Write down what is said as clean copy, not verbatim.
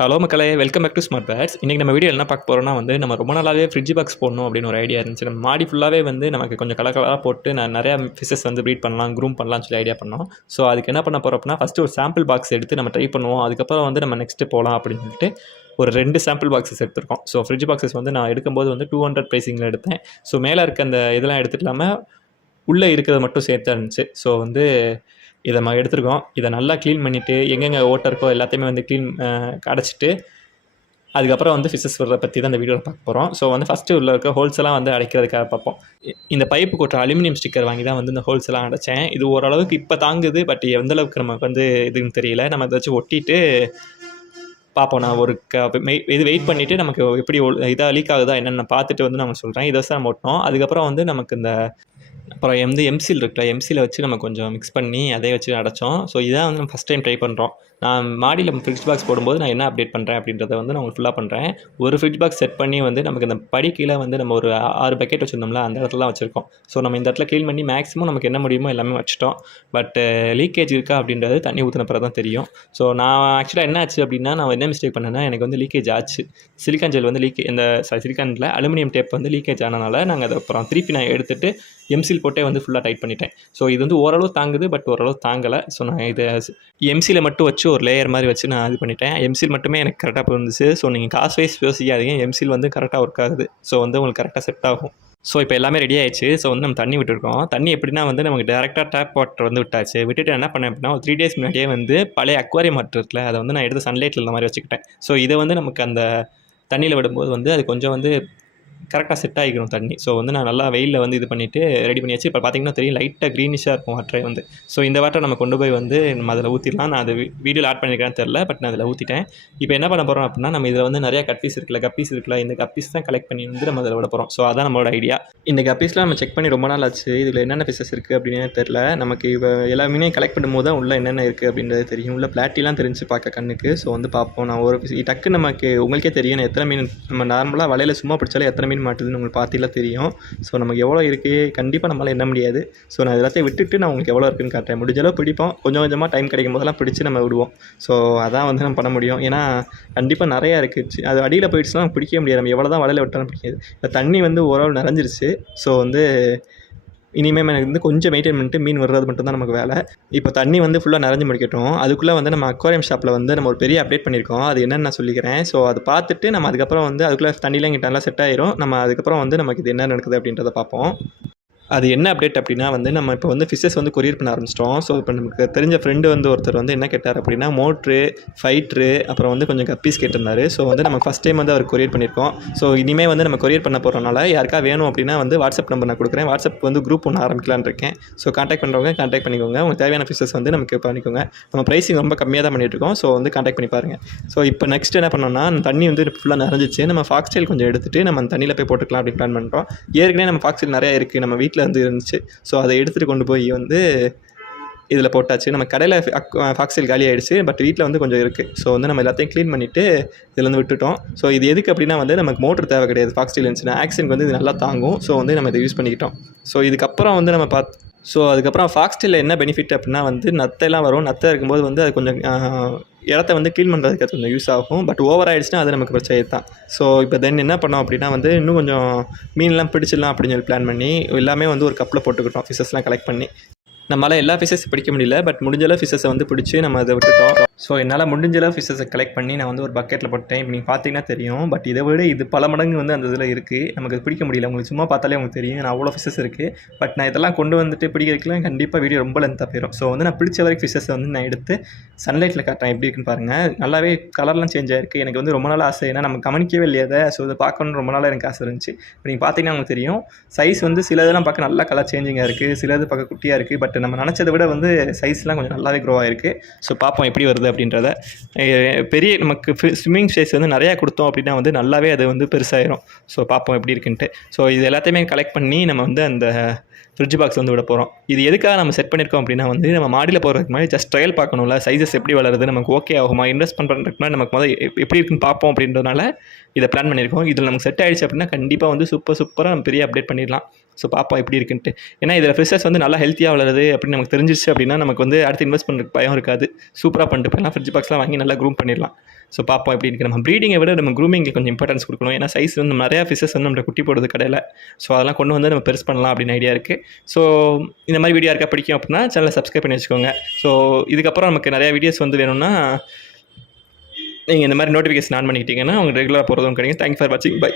Hello மக்களே, welcome back to Smart Pads. இன்றைக்கி நம்ம வீடியோ என்ன பார்க்க போகிறோம்னா நம்ம ரொம்ப நாளாகவே ஃப்ரிட்ஜ் பாக்ஸ் போடணும் அப்படின்னு ஒரு ஐடியா இருந்துச்சு. நம்ம மாடி ஃபுல்லாகவே நமக்கு கொஞ்சம் கலராக போட்டு நிறையா ஃபிஷஸ் ப்ரீட் பண்ணலாம், க்ரூம் பண்ணலாம்னு சொல்லி ஐடியா பண்ணோம். ஸோ அதுக்கு என்ன பண்ண போகிறோம் அப்படின்னா, ஃபஸ்ட்டு ஒரு சாம்பிள் பாக்ஸ் எடுத்து நம்ம ட்ரை பண்ணுவோம். அதுக்கப்புறம் நம்ம நெக்ஸ்ட்டு போகலாம் அப்படின்னு சொல்லிட்டு ஒரு 2 சாம்பிள் பாக்ஸஸ் எடுத்திருக்கோம். ஸோ ஃப்ரிட்ஜ் பாக்ஸஸ் நான் எடுக்கும்போது 200 ப்ரைஸிங்கில் எடுத்தேன். ஸோ மேலே இருக்க அந்த இதெல்லாம் எடுத்துட்டு இல்லாமல் உள்ளே இருக்கிறத மட்டும் சேர்த்தா இருந்துச்சு. ஸோ இதை நம்ம எடுத்துருக்கோம். இதை நல்லா க்ளீன் பண்ணிவிட்டு எங்கெங்கே ஓட்டை இருக்கோ எல்லாத்தையுமே க்ளீன் அடைச்சிட்டு அதுக்கப்புறம் ஃபிஷஸ் விடுறத பற்றி தான் இந்த வீடியோவில் பார்க்க போகிறோம். ஸோ ஃபஸ்ட்டு உள்ள இருக்க ஹோல்ஸ் எல்லாம் அடைக்கிறதுக்காக பார்ப்போம். இந்த பைப்பு கொட்டுற அலுமினியம் ஸ்டிக்கர் வாங்கி தான் இந்த ஹோல்ஸ் எல்லாம் அடைச்சேன். இது ஓரளவுக்கு இப்போ தாங்குது, பட் எந்தளவுக்கு நமக்கு இதுன்னு தெரியல. நம்ம இதை வச்சு ஒட்டிட்டு பார்ப்போம். நான் ஒரு இது வெயிட் பண்ணிவிட்டு நமக்கு எப்படி இதாக லீக் ஆகுதா என்னென்ன பார்த்துட்டு நான் சொல்கிறேன். இதை வச்சு நம்ம ஒட்டினோம். அதுக்கப்புறம் நமக்கு இந்த அப்புறம் எம்சில் இருக்குல்ல, எம்சியில் வச்சு நம்ம கொஞ்சம் மிக்ஸ் பண்ணி அதை வச்சு அடைச்சோம். ஸோ இதான் நம்ம ஃபஸ்ட் டைம் ட்ரை பண்ணுறோம். நான் மாடியில் ஃப்ரிட்ஜ் பாக்ஸ் போடும்போது நான் என்ன அப்டேட் பண்ணுறேன் அப்படின்றத நான் உங்களுக்கு ஃபுல்லாக பண்ணுறேன். ஒரு ஃப்ரிட்ஜ் பாக்ஸ் செட் பண்ணி நமக்கு இந்த படி கீழே நம்ம ஒரு 6 பக்கெட் வச்சுருந்தோம்ல, அந்த இடத்துல தான் வச்சுருக்கோம். ஸோ நம்ம இந்த இடத்துல க்ளீன் பண்ணி மேக்ஸிமம் நமக்கு என்ன முடியுமோ எல்லாமே வச்சுட்டோம். பட் லீக்கேஜ் இருக்கா அப்படின்றது தண்ணி ஊற்றின பிறகு தான் தெரியும். ஸோ நான் ஆக்சுவலாக என்ன ஆச்சு அப்படின்னா, நான் என்ன மிஸ்டேக் பண்ணேன்னா, எனக்கு லீக்கேஜ் ஆச்சு. சிலிக்கான் ஜெல் இந்த சிலிக்கானில் அலுமினியம் டேப் லீக்கேஜ் ஆனனால நாங்கள் அதை அப்புறம் திருப்பி நான் எடுத்துகிட்டு எம்சில் போட்டே ஃபுல்லாக டைட் பண்ணிட்டேன். ஸோ இது ஓரளவு தாங்குது, பட் ஓரளவு தாங்கலை. ஸோ நான் இதை எம்சியில் மட்டும் வச்சு ஒரு லேயர் மாதிரி வச்சு நான் இது பண்ணிட்டேன். எம்சில் மட்டுமே எனக்கு கரெக்டாக இருந்துச்சு. ஸோ நீங்கள் காசு வைஸ் யோசிக்காதீங்க, எம்சில் கரெக்டாக ஒர்க் ஆகுது. ஸோ உங்களுக்கு கரெக்டாக செட் ஆகும். ஸோ இப்போ எல்லாமே ரெடி ஆயிடுச்சு. ஸோ நம்ம தண்ணி விட்டுருக்கோம். தண்ணி எப்படின்னா நமக்கு டேரெக்டாக டேப் வாட்டர் விட்டாச்சு. விட்டுட்டு என்ன பண்ணேன் அப்படின்னா, ஒரு 3 டேஸ் முன்னாடியே பழைய அக்வாரியம் வாட்டர் இருக்குல்ல, அதை நான் எடுத்து சன்லைட்டில் இந்த மாதிரி வச்சுக்கிட்டேன். ஸோ இதை நமக்கு அந்த தண்ணியில் விடும்போது அது கொஞ்சம் கரெக்டாக செட் ஆகிக்கணும் தண்ணி. ஸோ நான் நல்லா வெயிலில் இது பண்ணிவிட்டு ரெடி பண்ணியாச்சு. இப்போ பார்த்தீங்கன்னா தெரியும், லைட்டாக க்ரீனிஷாக இருக்கும் வாட்டரை ஸோ இந்த வாட்டரை நம்ம கொண்டு போய் நம்ம அதில் ஊற்றிடலாம். நான் அது வீடியோவில் ஆட் பண்ணியிருக்கேன்னு தெரில, பட் நான் அதில் ஊற்றிட்டேன். இப்போ என்ன பண்ண போகிறோம் அப்படின்னா, நம்ம இதில் நிறையா கப்பீஸ் இருக்குல்ல, இந்த கப்பீஸ் தான் கலெக்ட் பண்ணி நம்ம அதில் விட போகிறோம். ஸோ அதான் நம்மளோட ஐடியா. இந்த கப்பீஸ்லாம் நம்ம செக் பண்ணி ரொம்ப நாள் ஆச்சு. இதில் என்னென்ன ஃபிஷஸ் இருக்குது அப்படின்னு தெரில. நமக்கு இப்போ எல்லாமே கலெக்ட் பண்ணும்போது தான் உள்ள என்னென்ன இருக்குது அப்படின்றது தெரியும். உள்ள பிளாட்டிலாம் தெரிஞ்சு பார்க்க கண்ணுக்கு. ஸோ பார்ப்போம். நான் ஒரு டக்கு நமக்கு உங்களுக்கே தெரியும் எத்தனை மீன் நம்ம நார்மலாக வலையில் சும்மா பிடிச்சாலே எத்தனை மீன் மாட்டுதுன்னு உங்களுக்கு பார்த்திலாம் தெரியும். ஸோ நமக்கு எவ்வளோ இருக்குது கண்டிப்பாக நம்மளால் எண்ண முடியாது. ஸோ நான் எல்லாத்தையும் விட்டுட்டு நான் உங்களுக்கு எவ்வளோ இருக்குன்னு காட்டுறேன். முடிஞ்சளவு பிடிப்போம். கொஞ்சம் கொஞ்சமாக டைம் கிடைக்கும் போதெல்லாம் பிடிச்சி நம்ம விடுவோம். ஸோ அதான் நம்ம பண்ண முடியும். ஏன்னா கண்டிப்பாக நிறையா இருக்குது. அது அடியில் போயிடுச்சுன்னா பிடிக்க முடியாது. நம்ம எவ்வளோ தான் வலையில் விட்டாலும் பிடிக்காது. இப்போ தண்ணி ஓரளவு நிறைஞ்சிருச்சு. ஸோ இனிமேல் எனக்கு கொஞ்சம் மெயின்டைன் பண்ணிட்டு மீன் விடுறது மட்டும்தான் நமக்கு வேலை. இப்போ தண்ணி ஃபுல்லாக நிறைஞ்சு முடிக்கட்டும். அதுக்குள்ளே நம்ம அக்வாரியம் ஷாப்பில் நம்ம ஒரு பெரிய அப்டேட் பண்ணியிருக்கோம். அது என்னென்னு நான் சொல்லிக்கிறேன். ஸோ அதை பார்த்துட்டு நம்ம அதுக்கப்புறம் அதுக்குள்ளே தண்ணிலாம் இங்கிட்ட நல்லா செட் ஆயிரும். நம்ம அதுக்கப்புறம் நமக்கு இது என்ன நடக்குது அப்படின்றத பார்ப்போம். அது என்ன அப்டேட் அப்படின்னா நம்ம இப்போ ஃபிஷஸ் கொரியர் பண்ண ஆரம்பிச்சிட்டோம். ஸோ இப்போ நமக்கு தெரிஞ்ச ஃப்ரெண்டு ஒருத்தர் என்ன கேட்டார் அப்படின்னா, மோட்ரு, ஃபைட்ரு, அப்புறம் கொஞ்சம் கப்பீஸ் கேட்டிருந்தாரு. ஸோ நம்ம ஃபஸ்ட் டைம் அவர் கொரியர் பண்ணியிருக்கோம். ஸோ இனிமேல் நம்ம கொரியர் பண்ண போகிறனால யாருக்கா வேணும் அப்படின்னா வாட்ஸ்அப் நம்பர் நான் கொடுக்குறேன். வாட்ஸ்அப் குரூப் ஒன்று ஆரம்பிக்கலான்னு இருக்கேன். ஸோ கான்டாக்ட் பண்ணுறவங்க கான்டாக்ட் பண்ணிக்கோங்க. உங்களுக்கு தேவையான ஃபிஷஸ் நமக்கு பண்ணிக்கோங்க. நம்ம ப்ரைஸிங் ரொம்ப கம்மியாக தான் பண்ணிகிட்ருக்கோம். ஸோ கான்டாக்ட் பண்ணி பாருங்கள். ஸோ இப்போ நெக்ஸ்ட் என்ன பண்ணோம்னா, தண்ணி ஃபுல்லாக நிறைஞ்சிச்சு. நம்ம ஃபாக்ஸ்டைல் கொஞ்சம் எடுத்துகிட்டு நம்ம அந்த தண்ணியில் போய் போட்டுக்கலாம் அப்படின்னு பிளான் பண்ணுறோம். ஏற்கனவே நம்ம ஃபாக்ஸ்டைல் நிறையா இருக்குது நம்ம வீட்டில் இருந்துச்சு. ஸோ அதை எடுத்துகிட்டு கொண்டு போய் இதில் போட்டாச்சு. நம்ம கடையில் ஃபாக்ஸைல் காலி ஆகிடுச்சு, பட் வீட்டில் கொஞ்சம் இருக்குது. ஸோ நம்ம எல்லாத்தையும் க்ளீன் பண்ணிவிட்டு இதில் விட்டுட்டோம். ஸோ இது எதுக்கு அப்படின்னா நமக்கு மோட்டர் தேவை கிடையாது. ஃபாக்ஸைல் இருந்துச்சுன்னா ஆக்சிடென்ட் இது நல்லா தாங்கும். ஸோ நம்ம இதை யூஸ் பண்ணிக்கிட்டோம். ஸோ இதுக்கப்புறம் நம்ம ஸோ அதுக்கப்புறம் ஃபாக்ஸ்டைலில் என்ன பெனிஃபிட் அப்படின்னா நத்தையெல்லாம் வரும். நத்தை இருக்கும்போது அது கொஞ்சம் இடத்த க்ளீன் பண்ணுறதுக்கு அது கொஞ்சம் யூஸ் ஆகும். பட் ஓவர் ஆகிடுச்சுன்னா அது நமக்கு பிரச்சனை தான். ஸோ இப்போ என்ன பண்ணோம் அப்படின்னா இன்னும் கொஞ்சம் மீன்லாம் பிடிச்சிடலாம் அப்படின்னு சொல்லி பிளான் பண்ணி எல்லாமே ஒரு கப்பில் போட்டுக்கிட்டோம். ஃபிஷஸ்லாம் கலெக்ட் பண்ணி நம்மளால் எல்லா ஃபிஷஸ் பிடிக்க முடியல, பட் முடிஞ்சளவு ஃபிஷஸை பிடிச்சி நம்ம அதை விட்டுட்டோம். ஸோ என்னால் முடிஞ்சளவு ஃபிஷஸை கலெக்ட் பண்ணி நான் ஒரு பக்கெட்டில் போட்டேன். இப்போ நீங்கள் பார்த்தீங்கன்னா தெரியும். பட் இதை விட இது பல மடங்கு அந்த இதில் இருக்குது. நமக்கு அது பிடிக்க முடியல. உங்களுக்கு சும்மா பார்த்தாலே உங்களுக்கு தெரியும் நான் அவ்வளோ ஃபிஷஸ் இருக்குது. பட் நான் இதெல்லாம் கொண்டு பிடிக்கிறதுக்குலாம் கண்டிப்பாக வீடியோ ரொம்ப லென்த்தாக போயிடும். ஸோ நான் பிடிச்ச வரைக்கும் ஃபிஷஸை நான் எடுத்து சன்லைட்டில் காட்டுறேன் எப்படி இருக்குன்னு பாருங்கள். நல்லாவே கலர்லாம் சேஞ்ச் ஆகிருக்கு. எனக்கு ரொம்ப நாள் ஆசை. ஏன்னா நம்ம கவனிக்கவே இல்லையா அதை. ஸோ இதை பார்க்கணுன்னு ரொம்ப நாளாக எனக்கு ஆசை இருந்துச்சு. இப்போ நீங்கள் பார்த்தீங்கன்னா உங்களுக்கு தெரியும் சைஸ் சில இதெல்லாம் பார்க்க நல்லா கலர் சேஞ்சிங்காக இருக்குது, சிலது பார்க்க குட்டியாக இருக்குது. பட் நம்ம நினச்சதை விட சைஸ்லாம் கொஞ்சம் நல்லாவே க்ரோ ஆகிருக்கு. ஸோ பார்ப்போம் எப்படி வருது அப்படின்றத. பெரிய நமக்கு ஸ்விம்மிங் ஸ்பேஸ் நிறையா கொடுத்தோம் அப்படின்னா நல்லாவே அது பெருசாயிரும். ஸோ பார்ப்போம் எப்படி இருக்குன்ட்டு. ஸோ இது எல்லாத்தையுமே கலெக்ட் பண்ணி நம்ம அந்த ஃப்ரிட்ஜ் பாக்ஸ் விட போகிறோம். இது எதுக்காக நம்ம செட் பண்ணியிருக்கோம் அப்படின்னா நம்ம மாடியில் போகிறதுக்கு முன்னாடி ஜஸ்ட் ட்ரையல் பார்க்கணும்ல, சைஸஸ் எப்படி வளருது, நமக்கு ஓகே ஆகுமா, இன்வெஸ்ட் பண்ணுறதுக்கு முன்னாடி நமக்கு எப்படி இருக்குன்னு பார்ப்போம் அப்படின்றதுனால இதை பிளான் பண்ணியிருக்கோம். இதில் நமக்கு செட் ஆகிடுச்சு அப்படின்னா கண்டிப்பாக சூப்பராக நம்ம பெரிய அப்டேட் பண்ணிடலாம். ஸோ பார்ப்போம் எப்படி இருக்குன்ட்டு. ஏன்னா இதில் ஃபிஷஸ் நல்லா ஹெல்த்தியாக வளருது அப்படின்னு நமக்கு தெரிஞ்சிச்சு அப்படின்னா நமக்கு அடுத்து இன்வெஸ்ட் பண்ணுறதுக்கு பயம் இருக்காது. சூப்பராக பண்ணிட்டு போயிடலாம். ஃப்ரிட்ஜ் பாக்ஸ்லாம் வாங்கி நல்லா க்ரூம் பண்ணிடலாம். ஸோ பார்ப்போம் எப்படி இருக்குது. நம்ம ப்ரீடிங்கை விட நம்ம க்ரூமிங்க்கு கொஞ்சம் இம்பார்ட்டன்ஸ் கொடுக்கணும். ஏன்னா சைஸ் வந்து நிறையா ஃபிஷஸ் வந்து நம்ம குட்டி போடுறது கடையில். ஸோ அதெல்லாம் கொண்டு வந்து நம்ம பெருசு பண்ணலாம் அப்படின்னு ஐடியா இருக்குது. ஸோ இந்த மாதிரி வீடியோ இருக்கா பிடிக்கும் அப்படின்னா சேனலை சப்ஸ்கிரைப் பண்ணி வச்சுக்கோங்க. ஸோ இதுக்கப்புறம் நமக்கு நிறையா வீடியோஸ் வந்து வேணும்னா நீங்கள் இந்த மாதிரி நோட்டிஃபிகேஷன் ஆன் பண்ணிக்கிட்டீங்கன்னா உங்களுக்கு ரெகுலராக போகிறதும் கிடைக்கும். தேங்க்ஸ் ஃபார் வாட்சிங். பை.